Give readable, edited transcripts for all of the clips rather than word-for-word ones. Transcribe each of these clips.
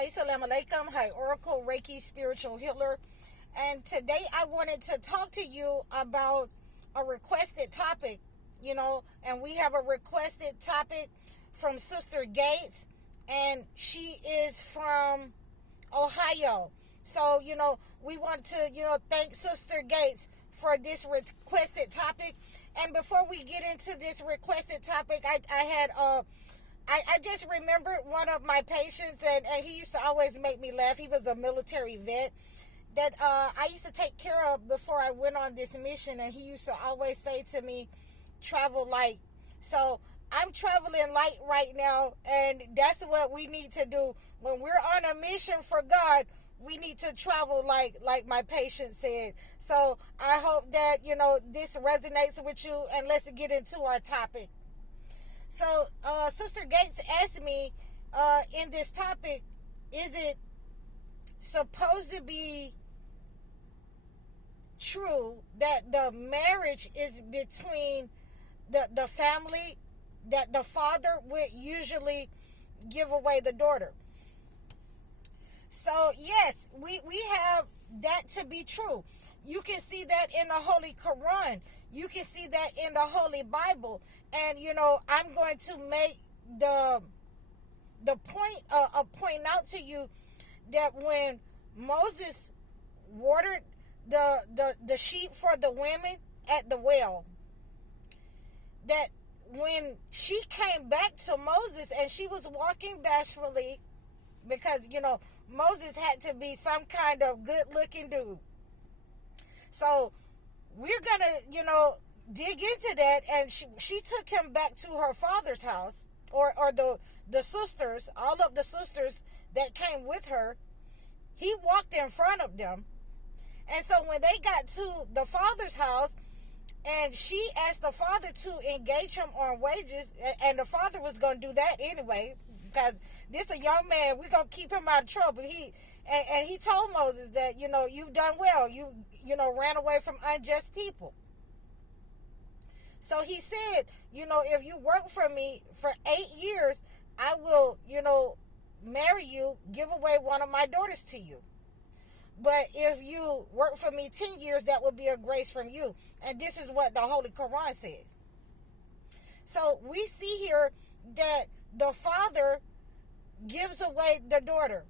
Assalamu alaikum. Hi, Oracle Reiki Spiritual Healer. And today I wanted to talk to you about a requested topic, and we have a requested topic from Sister Gates, and she is from Ohio. So, we want to, thank Sister Gates for this requested topic. And before we get into this requested topic, I just remembered one of my patients, and he used to always make me laugh. He was a military vet that I used to take care of before I went on this mission, and he used to always say to me, travel light. So I'm traveling light right now, and that's what we need to do. When we're on a mission for God, we need to travel like my patient said. So I hope that, this resonates with you, and let's get into our topic. So, Sister Gates asked me in this topic, is it supposed to be true that the marriage is between the family, that the father would usually give away the daughter? So, yes, we have that to be true. You can see that in the Holy Quran. You can see that in the Holy Bible. And, I'm going to make the point out to you that when Moses watered the sheep for the women at the well, that when she came back to Moses and she was walking bashfully, because, Moses had to be some kind of good-looking dude. So we're going to, dig into that, and she took him back to her father's house, or the sisters, all of the sisters that came with her. He walked in front of them, and so when they got to the father's house, and she asked the father to engage him on wages, and the father was going to do that anyway, because this a young man, we're going to keep him out of trouble. He told Moses that, you've done well, you ran away from unjust people. So he said, if you work for me for 8 years, I will, marry you, give away one of my daughters to you. But if you work for me 10 years, that would be a grace from you. And this is what the Holy Quran says. So we see here that the father gives away the daughter,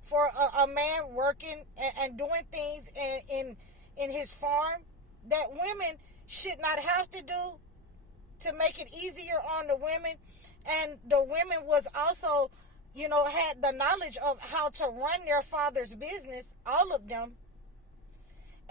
for a man working and doing things in his farm that women should not have to do, to make it easier on the women. And the women was also, had the knowledge of how to run their father's business, all of them.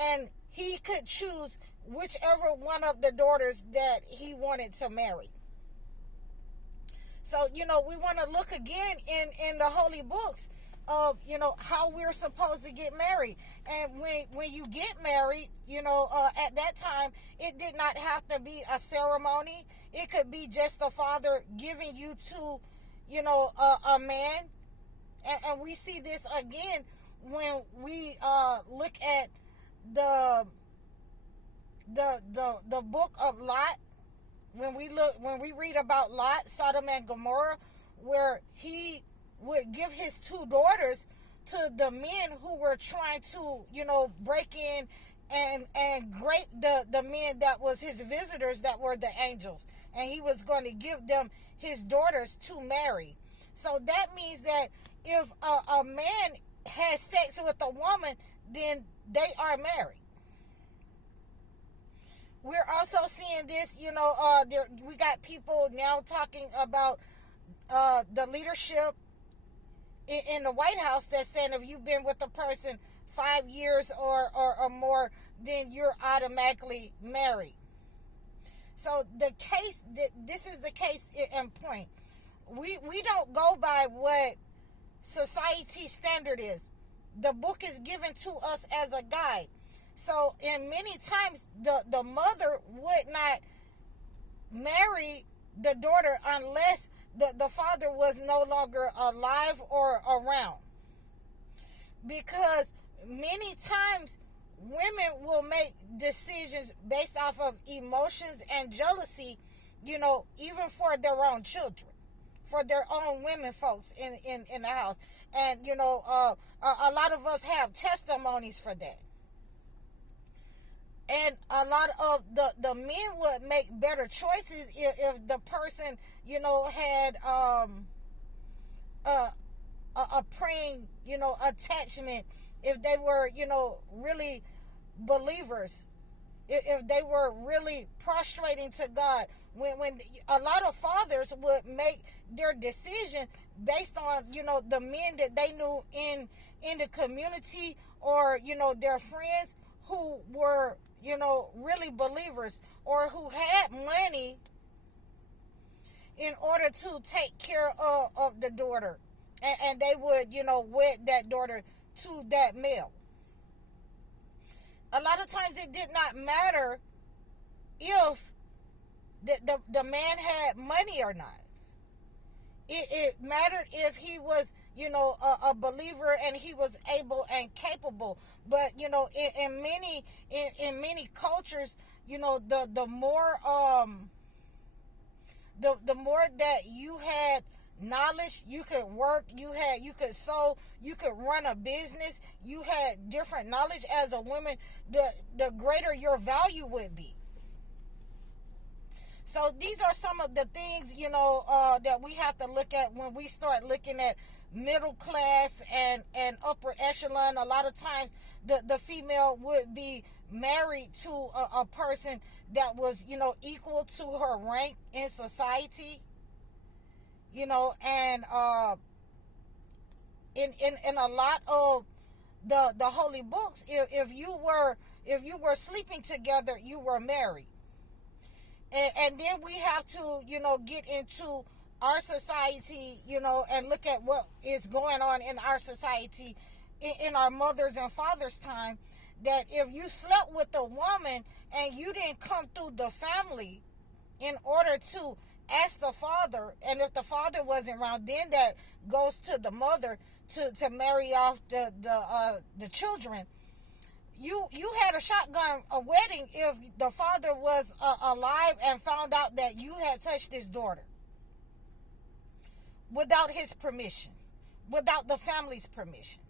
And he could choose whichever one of the daughters that he wanted to marry. So, we want to look again in the holy books of, how we're supposed to get married. And when you get married, at that time, it did not have to be a ceremony. It could be just the father giving you to, a man. And we see this again when we look at the book of Lot. When we read about Lot, Sodom and Gomorrah, where he would give his 2 daughters to the men who were trying to, break in and grape the men that was his visitors, that were the angels. And he was going to give them his daughters to marry. So that means that if a man has sex with a woman, then they are married. We're also seeing this, we got people now talking about the leadership in the White House that's saying if you've been with a person 5 years or more, then you're automatically married. So this is the case in point. We don't go by what society standard is. The book is given to us as a guide. So, in many times, the mother would not marry the daughter unless the father was no longer alive or around. Because many times, women will make decisions based off of emotions and jealousy, even for their own children. for their own women folks in the house. And, a lot of us have testimonies for that. And a lot of the men would make better choices if the person, had a praying, attachment, if they were, really believers, if they were really prostrating to God. When a lot of fathers would make their decision based on, the men that they knew in the community, or, their friends who were, really believers, or who had money in order to take care of the daughter. And they would, wed that daughter to that male. A lot of times it did not matter if the man had money or not. It mattered if he was, a believer and he was able and capable. But, in many cultures, the more the more that you had knowledge, you could work, you could sew, you could run a business, you had different knowledge as a woman, the greater your value would be. So these are some of the things, that we have to look at when we start looking at middle class and upper echelon. A lot of times the female would be married to a person that was, equal to her rank in society, and in a lot of the holy books, if you were sleeping together, you were married. And then we have to, get into our society, and look at what is going on in our society in our mothers and fathers' time, that if you slept with a woman and you didn't come through the family in order to ask the father, and if the father wasn't around, then that goes to the mother to marry off the children. You had a shotgun a wedding if the father was alive and found out that you had touched his daughter without his permission, without the family's permission.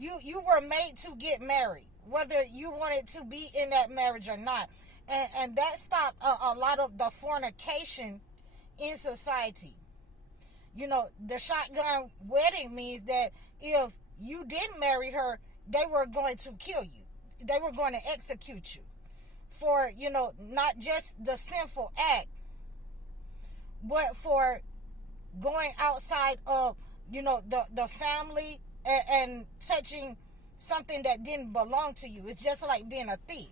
You were made to get married, whether you wanted to be in that marriage or not. And that stopped a lot of the fornication in society. The shotgun wedding means that if you didn't marry her, they were going to kill you. They were going to execute you for, not just the sinful act, but for going outside of, the family and touching something that didn't belong to you. It's just like being a thief.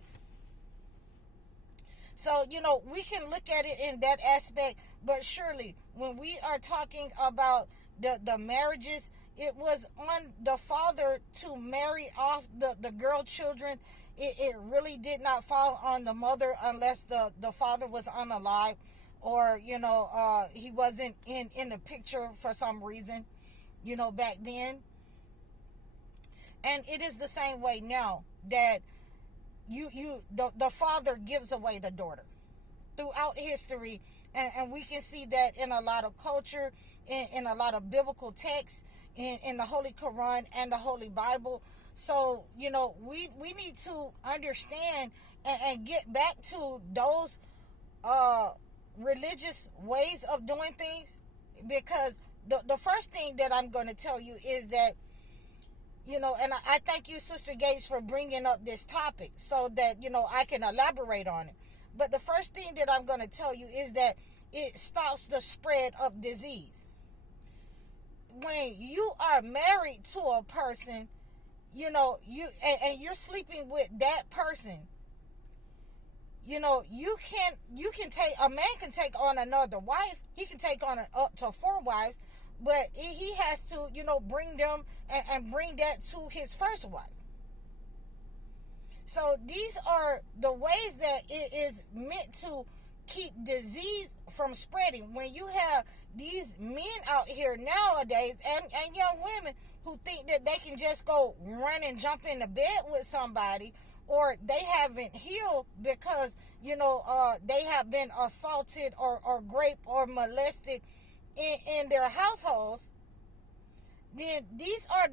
So, we can look at it in that aspect, but surely when we are talking about the marriages, it was on the father to marry off the girl children. It really did not fall on the mother unless the father was unalive, or, he wasn't in the picture for some reason, back then. And it is the same way now that the father gives away the daughter throughout history. And we can see that in a lot of culture, in a lot of biblical texts, in the Holy Quran and the Holy Bible. So, we need to understand and get back to those religious ways of doing things. Because the first thing that I'm going to tell you is that, and I thank you, Sister Gates, for bringing up this topic so that, I can elaborate on it. But the first thing that I'm going to tell you is that it stops the spread of disease. When you are married to a person, and you're sleeping with that person, you can take, a man can take on another wife. He can take on up to 4 wives, but he has to, bring them and bring that to his first wife. So these are the ways that it is meant to keep disease from spreading. When you have these men out here nowadays and young women who think that they can just go run and jump into bed with somebody, or they haven't healed because, they have been assaulted or raped or molested in their households, then these are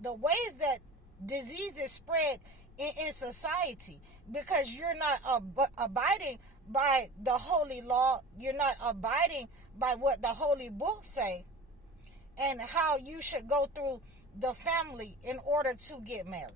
the ways that disease is spread in society, because you're not abiding by the holy law. You're not abiding by what the holy books say and how you should go through the family in order to get married.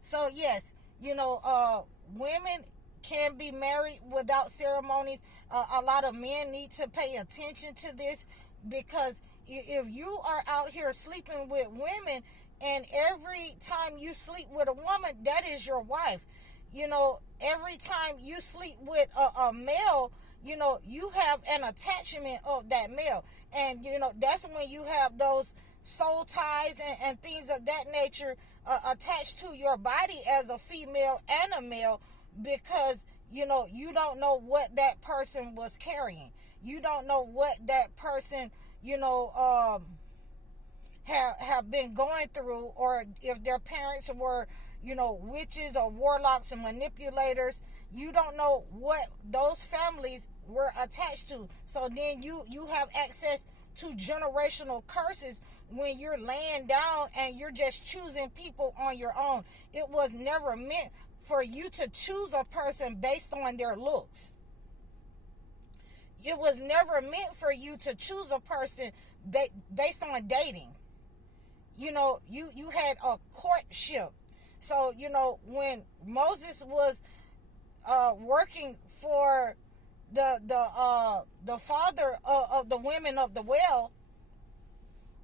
So yes, women can be married without ceremonies. A lot of men need to pay attention to this, because if you are out here sleeping with women, and every time you sleep with a woman, that is your wife. Every time you sleep with a male, you have an attachment of that male. And, that's when you have those soul ties and things of that nature attached to your body as a female and a male, because, you don't know what that person was carrying. You don't know what that person, have been going through, or if their parents were, witches or warlocks and manipulators. You don't know what those families were attached to. So then you have access to generational curses when you're laying down and you're just choosing people on your own. It was never meant for you to choose a person based on their looks. It was never meant for you to choose a person based on dating. You had a courtship. So, when Moses was working for the father of the women of the well,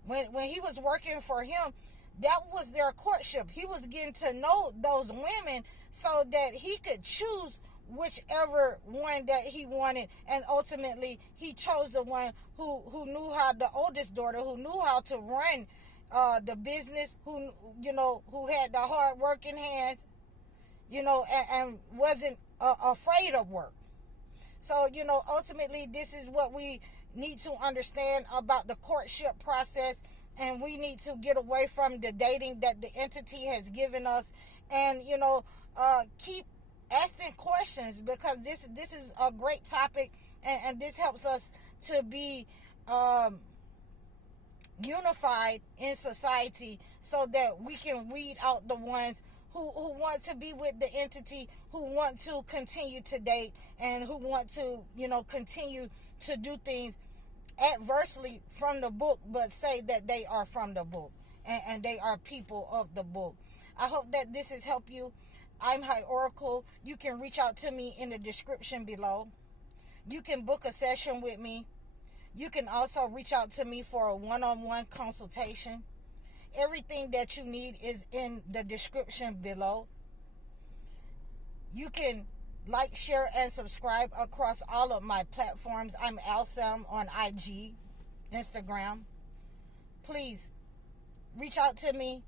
when he was working for him, that was their courtship. He was getting to know those women so that he could choose whichever one that he wanted, and ultimately he chose the one who knew how, the oldest daughter, who knew how to run the business, who had the hard working hands, and wasn't afraid of work. So, ultimately this is what we need to understand about the courtship process, and we need to get away from the dating that the entity has given us, and keep asking questions, because this is a great topic, and this helps us to be unified in society, so that we can weed out the ones who want to be with the entity, who want to continue to date, and who want to continue to do things adversely from the book, but say that they are from the book, and they are people of the book. I hope that this has helped you. I'm High Oracle. You can reach out to me in the description below. You can book a session with me. You can also reach out to me for a one-on-one consultation. Everything that you need is in the description below. You can like, share, and subscribe across all of my platforms. I'm Alsam on IG, Instagram. Please reach out to me.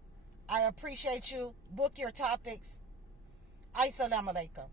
I appreciate you. Book your topics. Assalamu alaikum.